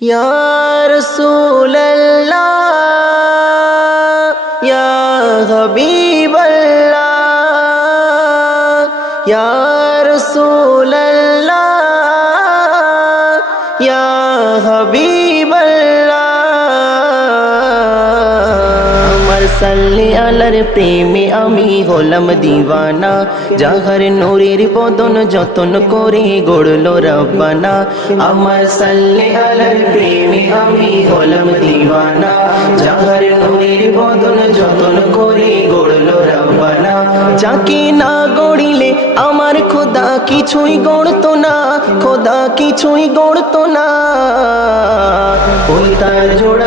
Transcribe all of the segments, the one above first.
یا رسول اللہ یا حبیب اللہ یا رسول اللہ یا حبیب اللہ۔ সাল্লি আলার প্রেমে আমি হলাম দিওয়ানা যাহার নূরের বদন যতন করে গড়ল রব্বানা আমার সাল্লি আলার প্রেমে আমি হলাম দিওয়ানা যাহার নূরের বদন যতন করে গড়ল রব্বানা যাকে না গড়িলে আমার খোদা কিছুই গড়তো না খোদা কিছুই গড়তো না ওই তার জোড়া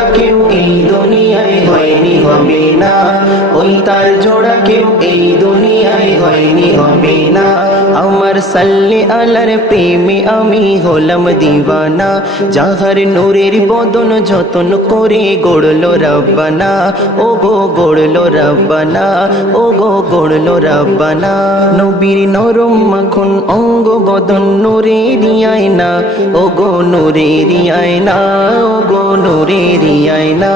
হবে না। ওই তার জোড়া কেউ এই দুনিয়ায় হয়নি হবে না। আমার সাল্লে আলার প্রেমে আমি হলাম দিওয়ানা যাহার নূরের বদন যতন করে গড়লো রব্বানা ও গো গড়লো রব্বানা ও গো গড়লো রব্বানা নবীর নরম মাখন অঙ্গ বদন নূরে রিয়ায় না ও গো নূরে রিয়ায় না ও গো নূরে রিয়ায় না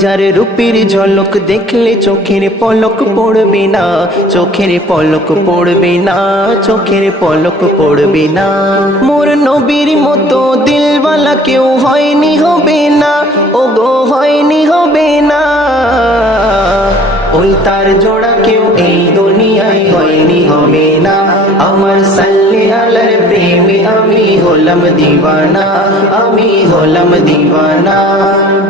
যার রূপের ঝলক দেখলে চোখের পলক পড়বে না চোখের পলক পড়বে না চোখের পলক পড়বে না। মোর নবীর মতো দিলওয়ালা কেউ হয়নি হবে না ও গো হয়নি হবে না। ওই তার জোড়া কেউ এই দুনিয়ায় হয়নি হবে না। আমার সাল্লে আলার প্রেমে আমি হলাম দিওয়ানা আমি হলাম দিওয়ানা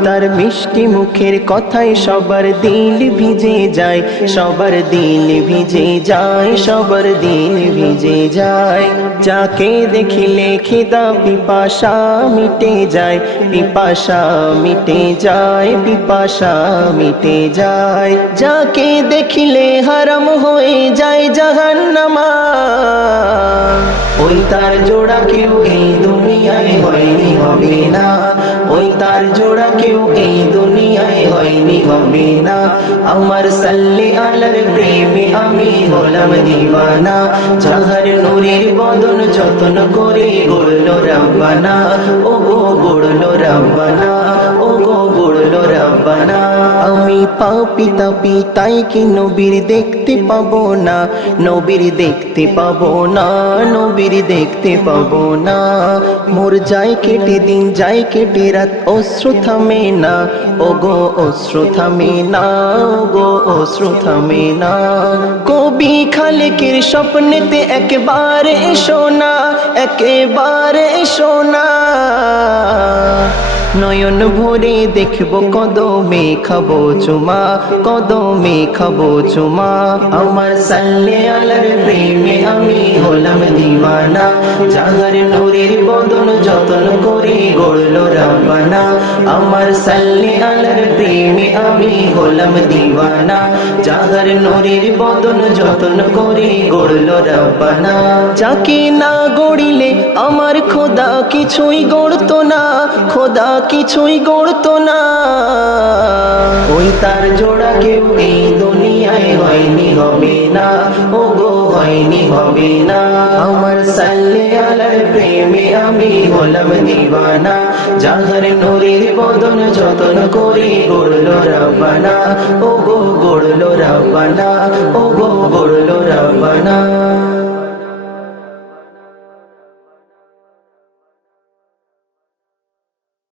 তার মিষ্টি মুখের কথায় সবার দিল ভিজে যায় সবার দিল ভিজে যায় সবার দিল ভিজে যায় যাকে দেখিলে খিদা পিপাসা মিটে যায় পিপাসা মিটে যায় পিপাসা মিটে যায় যাকে দেখিলে হারাম হয়ে যায় জাহান্নামা ওই তার জোড়া কেউ এই দুনিয়ায় হয়নি, হবে না। ওই তার জোড়া কেউ এই দুনিয়ায় হয়নি, হবে না। আমার সাল্লি আলার প্রেমে আমি হলাম দিবানা। যাহার নুরের বদন যতন করে গোল রাবানা ও গো পাপি তাপি তাই কি নবীর দেখতে পাবো না, নবীর দেখতে পাবো না, নবীর দেখতে পাবো না। মোর যাই কেটে দিন যাই কেটে রাত, অশ্রু থামে না ও গো অশ্রু থামে না ও গো অশ্রু থামে না। কবি খালেকের স্বপ্নেতে একবারে এসো না, একেবারে এসো নয়ন ভরে দেখব কদমে খাব চুমা, কদমে খাব চুমা। আমার সাল্লে আলার প্রেমে আমি হলাম দিওয়ানা যাহার নূরের বদন যতন করে গড়লো রাব্বানা আমার সাল্লে আলার প্রেমে আমি হলাম দিওয়ানা যাহার নূরের বদন যতন করে গড়লো রাব্বানা যাকে না গড়িলে আমার খোদা কিছুই গড়তো না, খোদা কিছুই গড়তো না। ওই তার জোড়া কেউ এই দুনিয়ায় হয়নি, হবে না। ও গো হয়নি, হবে না। আমার সাল্লে আলার প্রেমে আমি হলাম দিওয়ানা যাহার নূরের বদন যতন করে গড়লো রাব্বানা। ও গো গড়লো রাব্বানা। ও গো গড়লো